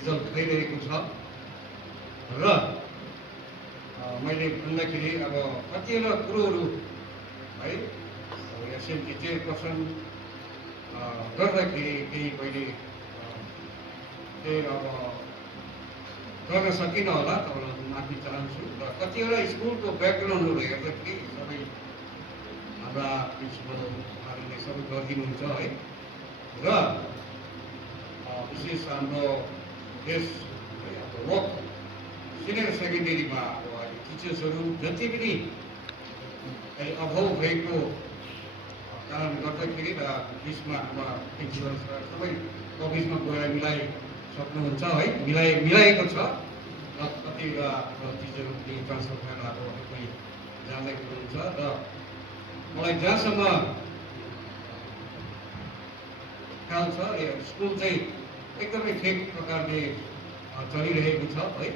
Result भइरहेको छ र मैले भन्दाखेरि अब कतिवटा कुरोहरू है एसएमजी चेयरपर्सन गर्दाखेरि केही पहिले अब गर्न सकिनँ होला, तपाईँलाई माफी चाहन्छु। र कतिवटा स्कुलको ब्याकग्राउन्डहरू हेर्दाखेरि सबै हाम्रा प्रिन्सिपलहरूले सबै गरिदिनुहुन्छ है। र विशेष हाम्रो यस वर्क सिनियर सेकेन्डरीमा अब अहिले टिचर्सहरू जति पनि अभाव भएको कारण गर्दाखेरि र बिचमा हाम्रा प्रिन्सिपल सबै अफिसमा गएर मिलाइसक्नुहुन्छ है, मिलाएको छ। र कतिवटा टिचरहरू पनि ट्रान्सफर भएर अब कोही जाँदै हुनुहुन्छ। र मलाई जहाँसम्म ख्याल छ यो स्कुल चाहिँ एकदमै ठिक प्रकारले चलिरहेको छ है।